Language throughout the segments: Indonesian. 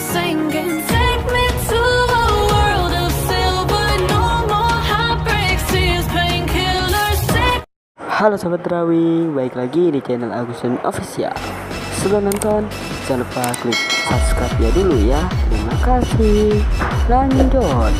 sinking. Take me to a world of silver. No more heartbreaks, tears, painkillers. Halo Sobat Drawi, baik lagi di channel Agusun Official. Sebelum nonton, jangan lupa klik subscribe ya dulu ya. Terima kasih. Lanjut.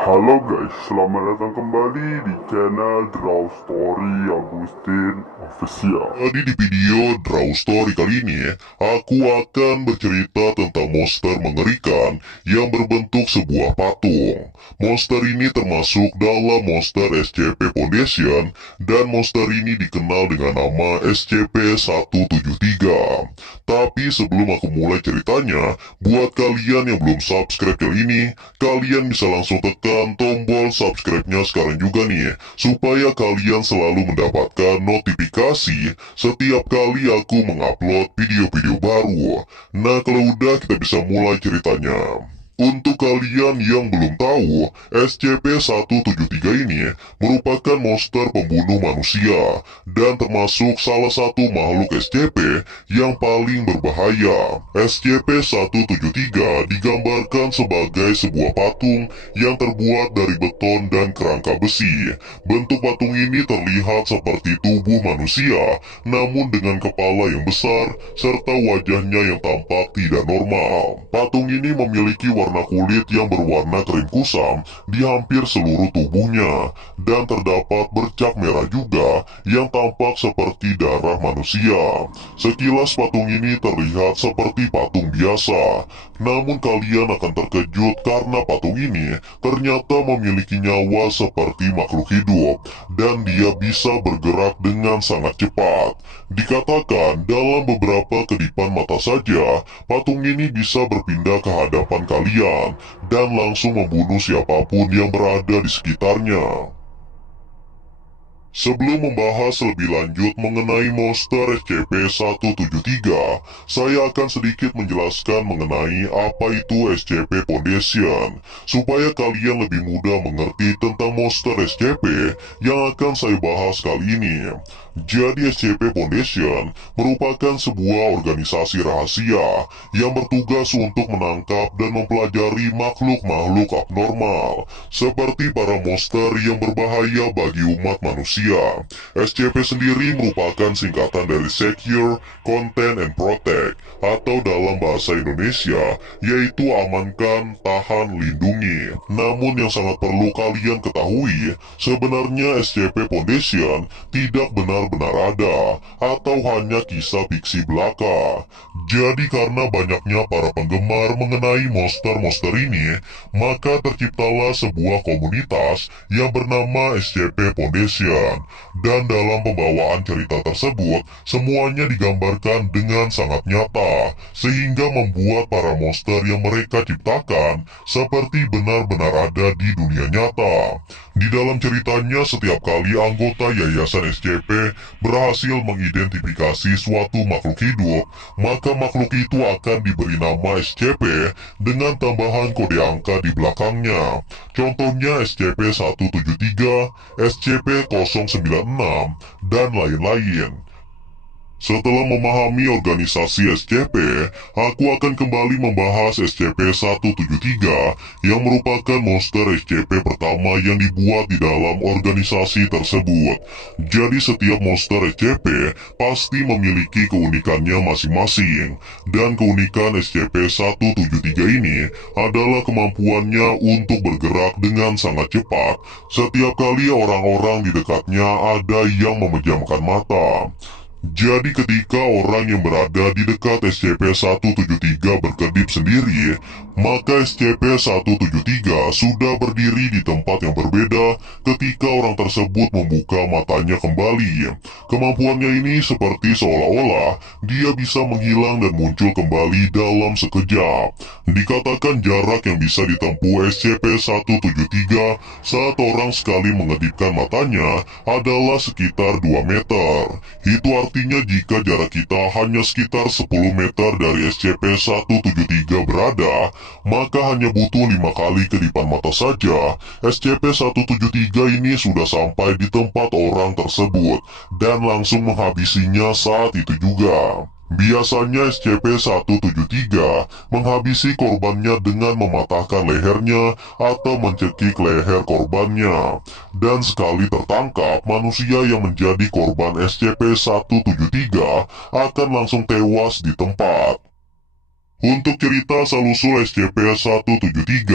Halo guys, selamat datang kembali di channel Draw Story Agustin Official. Jadi di video Draw Story kali ini, aku akan bercerita tentang monster mengerikan yang berbentuk sebuah patung. Monster ini termasuk dalam monster SCP Foundation, dan monster ini dikenal dengan nama SCP-173. Tapi sebelum aku mulai ceritanya, buat kalian yang belum subscribe channel ini, kalian bisa langsung tekan tombol subscribe-nya sekarang juga nih, supaya kalian selalu mendapatkan notifikasi setiap kali aku mengupload video-video baru. Nah, kalau udah, kita bisa mulai ceritanya. Untuk kalian yang belum tahu, SCP-173 ini merupakan monster pembunuh manusia dan termasuk salah satu makhluk SCP yang paling berbahaya. SCP-173 digambarkan sebagai sebuah patung yang terbuat dari beton dan kerangka besi. Bentuk patung ini terlihat seperti tubuh manusia, namun dengan kepala yang besar serta wajahnya yang tampak tidak normal. Patung ini memiliki warna kulit yang berwarna krim kusam di hampir seluruh tubuhnya, dan terdapat bercak merah juga yang tampak seperti darah manusia. Sekilas patung ini terlihat seperti patung biasa, namun kalian akan terkejut karena patung ini ternyata memiliki nyawa seperti makhluk hidup, dan dia bisa bergerak dengan sangat cepat. Dikatakan dalam beberapa kedipan mata saja, patung ini bisa berpindah ke hadapan kalian dan langsung membunuh siapapun yang berada di sekitarnya. Sebelum membahas lebih lanjut mengenai monster SCP-173, saya akan sedikit menjelaskan mengenai apa itu SCP Foundation, supaya kalian lebih mudah mengerti tentang monster SCP yang akan saya bahas kali ini. Jadi SCP Foundation merupakan sebuah organisasi rahasia yang bertugas untuk menangkap dan mempelajari makhluk-makhluk abnormal, seperti para monster yang berbahaya bagi umat manusia. SCP sendiri merupakan singkatan dari Secure, Contain, and Protect, atau dalam bahasa Indonesia, yaitu amankan, tahan, lindungi. Namun yang sangat perlu kalian ketahui, sebenarnya SCP Foundation tidak benar-benar ada, atau hanya kisah fiksi belaka. Jadi karena banyaknya para penggemar mengenai monster-monster ini, maka terciptalah sebuah komunitas yang bernama SCP Foundation. Dan dalam pembawaan cerita tersebut, semuanya digambarkan dengan sangat nyata, sehingga membuat para monster yang mereka ciptakan seperti benar-benar ada di dunia nyata. Di dalam ceritanya, setiap kali anggota yayasan SCP berhasil mengidentifikasi suatu makhluk hidup, maka makhluk itu akan diberi nama SCP dengan tambahan kode angka di belakangnya. Contohnya SCP-173, SCP-096, dan lain-lain. Setelah memahami organisasi SCP, aku akan kembali membahas SCP-173 yang merupakan monster SCP pertama yang dibuat di dalam organisasi tersebut. Jadi setiap monster SCP pasti memiliki keunikannya masing-masing, dan keunikan SCP-173 ini adalah kemampuannya untuk bergerak dengan sangat cepat. Setiap kali orang-orang di dekatnya ada yang memejamkan mata. Jadi ketika orang yang berada di dekat SCP-173 berkedip sendiri, maka SCP-173 sudah berdiri di tempat yang berbeda ketika orang tersebut membuka matanya kembali. Kemampuannya ini seperti seolah-olah dia bisa menghilang dan muncul kembali dalam sekejap. Dikatakan jarak yang bisa ditempuh SCP-173 saat orang sekali mengedipkan matanya adalah sekitar 2 meter. Itu artinya jika jarak kita hanya sekitar 10 meter dari SCP-173 berada, maka hanya butuh 5 kali kedipan mata saja, SCP-173 ini sudah sampai di tempat orang tersebut, dan langsung menghabisinya saat itu juga. Biasanya SCP-173 menghabisi korbannya dengan mematahkan lehernya atau mencekik leher korbannya. Dan sekali tertangkap, manusia yang menjadi korban SCP-173 akan langsung tewas di tempat. Untuk cerita asal-usul SCP-173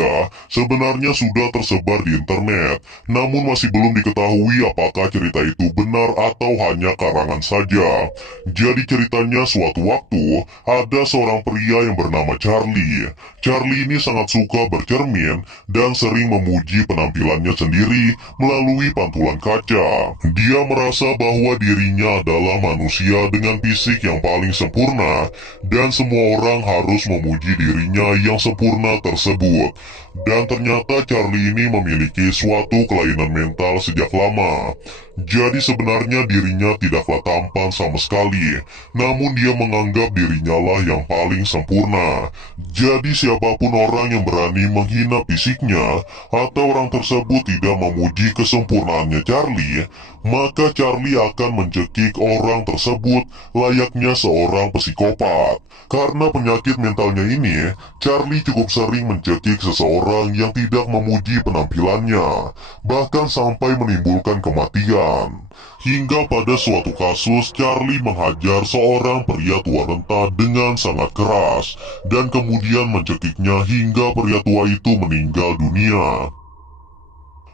sebenarnya sudah tersebar di internet, namun masih belum diketahui apakah cerita itu benar atau hanya karangan saja. Jadi ceritanya suatu waktu, ada seorang pria yang bernama Charlie. Charlie ini sangat suka bercermin dan sering memuji penampilannya sendiri melalui pantulan kaca. Dia merasa bahwa dirinya adalah manusia dengan fisik yang paling sempurna, dan semua orang harus memuji dirinya yang sempurna tersebut. Dan ternyata Charlie ini memiliki suatu kelainan mental sejak lama. Jadi sebenarnya dirinya tidaklah tampan sama sekali, namun dia menganggap dirinya lah yang paling sempurna. Jadi siapapun orang yang berani menghina fisiknya atau orang tersebut tidak memuji kesempurnaannya Charlie, maka Charlie akan mencekik orang tersebut layaknya seorang psikopat. Karena penyakit mentalnya ini, Charlie cukup sering mencekik seseorang yang tidak memuji penampilannya, bahkan sampai menimbulkan kematian. Hingga pada suatu kasus, Charlie menghajar seorang pria tua renta dengan sangat keras, dan kemudian mencekiknya hingga pria tua itu meninggal dunia.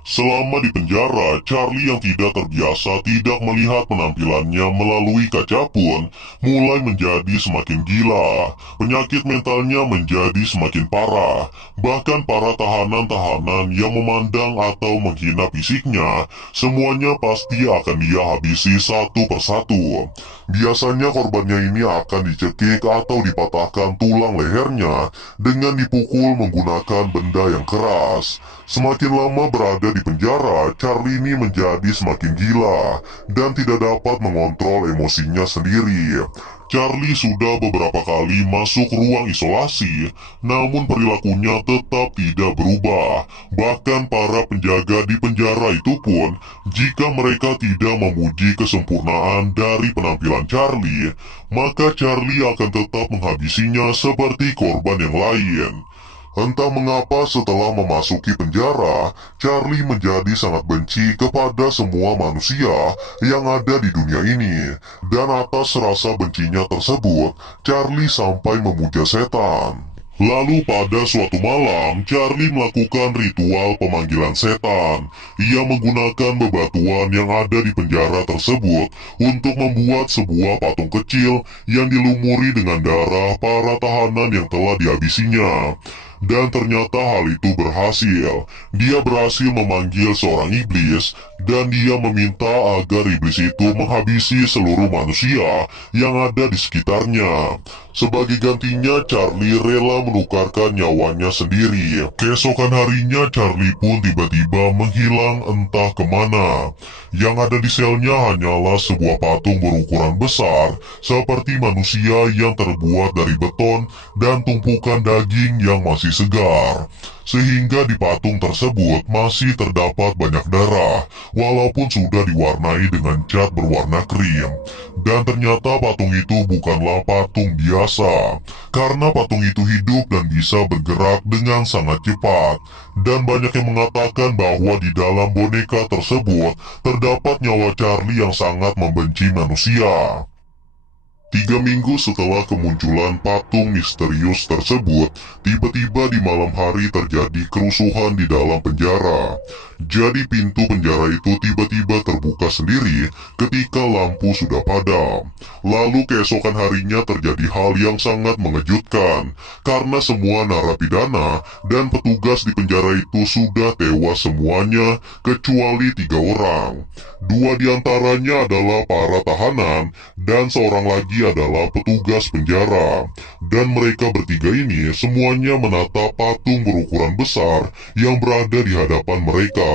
Selama di penjara, Charlie yang tidak terbiasa tidak melihat penampilannya melalui kaca pun mulai menjadi semakin gila. Penyakit mentalnya menjadi semakin parah. Bahkan para tahanan-tahanan yang memandang atau menghina fisiknya, semuanya pasti akan dia habisi satu persatu. Biasanya korbannya ini akan dicekik atau dipatahkan tulang lehernya dengan dipukul menggunakan benda yang keras. Semakin lama berada di penjara, Charlie ini menjadi semakin gila dan tidak dapat mengontrol emosinya sendiri. Charlie sudah beberapa kali masuk ruang isolasi, namun perilakunya tetap tidak berubah. Bahkan para penjaga di penjara itu pun, jika mereka tidak memuji kesempurnaan dari penampilan Charlie, maka Charlie akan tetap menghabisinya seperti korban yang lain. Entah mengapa setelah memasuki penjara, Charlie menjadi sangat benci kepada semua manusia yang ada di dunia ini. Dan atas rasa bencinya tersebut, Charlie sampai memuja setan. Lalu pada suatu malam, Charlie melakukan ritual pemanggilan setan. Ia menggunakan bebatuan yang ada di penjara tersebut untuk membuat sebuah patung kecil yang dilumuri dengan darah para tahanan yang telah dihabisinya. Dan ternyata hal itu berhasil. Dia berhasil memanggil seorang iblis, dan dia meminta agar iblis itu menghabisi seluruh manusia yang ada di sekitarnya. Sebagai gantinya, Charlie rela menukarkan nyawanya sendiri. Keesokan harinya, Charlie pun tiba-tiba menghilang entah kemana. Yang ada di selnya hanyalah sebuah patung berukuran besar, seperti manusia yang terbuat dari beton dan tumpukan daging yang masih segar. Sehingga di patung tersebut masih terdapat banyak darah, walaupun sudah diwarnai dengan cat berwarna krim. Dan ternyata patung itu bukanlah patung biasa, karena patung itu hidup dan bisa bergerak dengan sangat cepat. Dan banyak yang mengatakan bahwa di dalam boneka tersebut terdapat nyawa Charlie yang sangat membenci manusia. 3 minggu setelah kemunculan patung misterius tersebut, tiba-tiba di malam hari terjadi kerusuhan di dalam penjara. Jadi pintu penjara itu tiba-tiba terbuka sendiri ketika lampu sudah padam. Lalu keesokan harinya terjadi hal yang sangat mengejutkan, karena semua narapidana dan petugas di penjara itu sudah tewas semuanya kecuali 3 orang. 2 diantaranya adalah para tahanan dan seorang lagi adalah petugas penjara. Dan mereka bertiga ini semuanya menatap patung berukuran besar yang berada di hadapan mereka.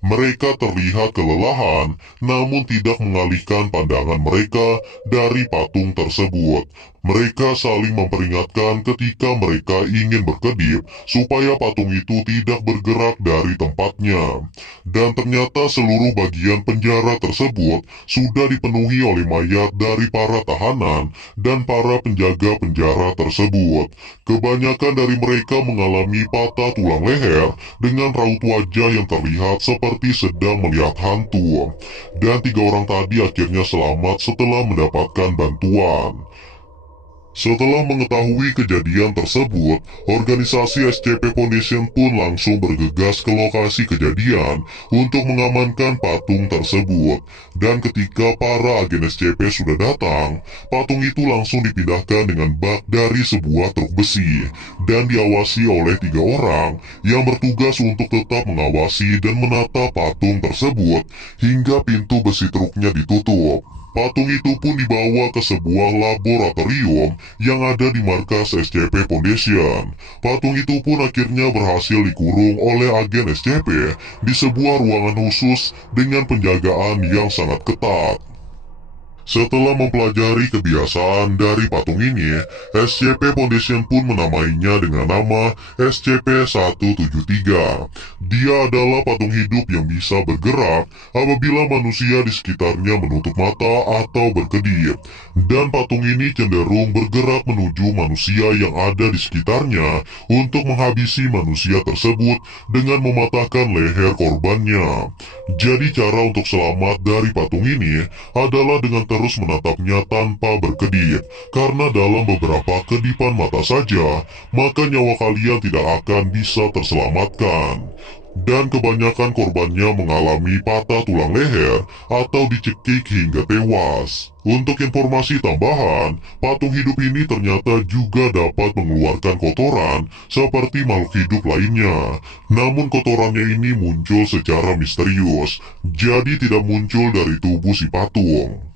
Mereka terlihat kelelahan, namun tidak mengalihkan pandangan mereka dari patung tersebut. Mereka saling memperingatkan ketika mereka ingin berkedip supaya patung itu tidak bergerak dari tempatnya. Dan ternyata seluruh bagian penjara tersebut sudah dipenuhi oleh mayat dari para tahanan dan para penjaga penjara tersebut. Kebanyakan dari mereka mengalami patah tulang leher dengan raut wajah yang terlihat seperti sedang melihat hantu. Dan 3 orang tadi akhirnya selamat setelah mendapatkan bantuan. Setelah mengetahui kejadian tersebut, organisasi SCP Foundation pun langsung bergegas ke lokasi kejadian untuk mengamankan patung tersebut. Dan ketika para agen SCP sudah datang, patung itu langsung dipindahkan dengan bak dari sebuah truk besi dan diawasi oleh 3 orang yang bertugas untuk tetap mengawasi dan menata patung tersebut hingga pintu besi truknya ditutup. Patung itu pun dibawa ke sebuah laboratorium yang ada di markas SCP Foundation. Patung itu pun akhirnya berhasil dikurung oleh agen SCP di sebuah ruangan khusus dengan penjagaan yang sangat ketat. Setelah mempelajari kebiasaan dari patung ini, SCP Foundation pun menamainya dengan nama SCP-173. Dia adalah patung hidup yang bisa bergerak apabila manusia di sekitarnya menutup mata atau berkedip. Dan patung ini cenderung bergerak menuju manusia yang ada di sekitarnya untuk menghabisi manusia tersebut dengan mematahkan leher korbannya. Jadi cara untuk selamat dari patung ini adalah dengan terus menatapnya tanpa berkedip, karena dalam beberapa kedipan mata saja, maka nyawa kalian tidak akan bisa terselamatkan. Dan kebanyakan korbannya mengalami patah tulang leher atau dicekik hingga tewas. Untuk informasi tambahan, patung hidup ini ternyata juga dapat mengeluarkan kotoran seperti makhluk hidup lainnya. Namun kotorannya ini muncul secara misterius, jadi tidak muncul dari tubuh si patung.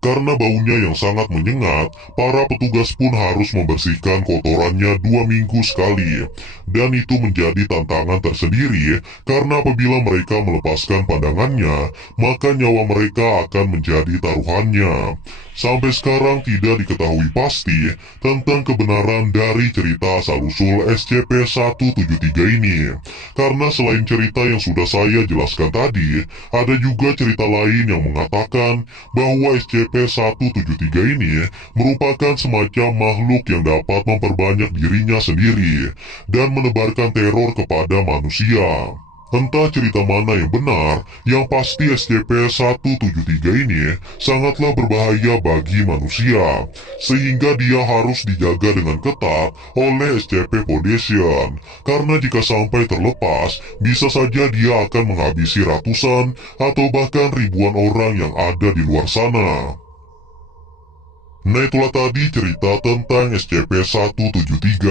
Karena baunya yang sangat menyengat, para petugas pun harus membersihkan kotorannya 2 minggu sekali. Dan itu menjadi tantangan tersendiri, karena apabila mereka melepaskan pandangannya, maka nyawa mereka akan menjadi taruhannya. Sampai sekarang tidak diketahui pasti tentang kebenaran dari cerita asal-usul SCP-173 ini. Karena selain cerita yang sudah saya jelaskan tadi, ada juga cerita lain yang mengatakan bahwa SCP-173 ini merupakan semacam makhluk yang dapat memperbanyak dirinya sendiri dan menebarkan teror kepada manusia. Entah cerita mana yang benar, yang pasti SCP-173 ini sangatlah berbahaya bagi manusia, sehingga dia harus dijaga dengan ketat oleh SCP Foundation, karena jika sampai terlepas, bisa saja dia akan menghabisi ratusan atau bahkan ribuan orang yang ada di luar sana. Nah, itulah tadi cerita tentang SCP-173,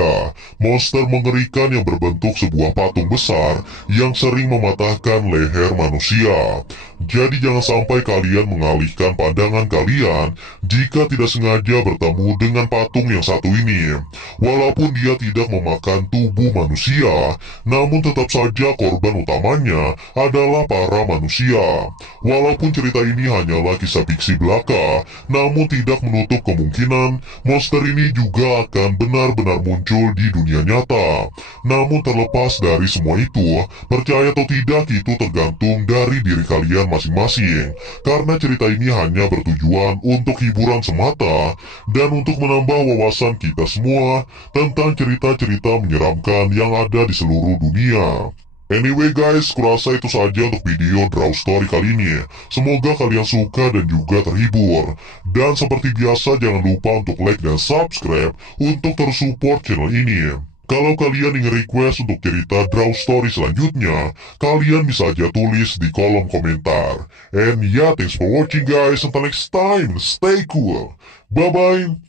monster mengerikan yang berbentuk sebuah patung besar yang sering mematahkan leher manusia. Jadi jangan sampai kalian mengalihkan pandangan kalian jika tidak sengaja bertemu dengan patung yang satu ini. Walaupun dia tidak memakan tubuh manusia, namun tetap saja korban utamanya adalah para manusia. Walaupun cerita ini hanyalah kisah fiksi belaka, namun tidak menutup kemungkinan monster ini juga akan benar-benar muncul di dunia nyata. Namun terlepas dari semua itu, percaya atau tidak itu tergantung dari diri kalian masing-masing. Karena cerita ini hanya bertujuan untuk hiburan semata dan untuk menambah wawasan kita semua tentang cerita-cerita menyeramkan yang ada di seluruh dunia. Anyway guys, kurasa itu saja untuk video Draw Story kali ini. Semoga kalian suka dan juga terhibur. Dan seperti biasa jangan lupa untuk like dan subscribe untuk terus support channel ini. Kalau kalian ingin request untuk cerita Draw Story selanjutnya, kalian bisa aja tulis di kolom komentar. And yeah, thanks for watching guys. Until next time, stay cool. Bye-bye.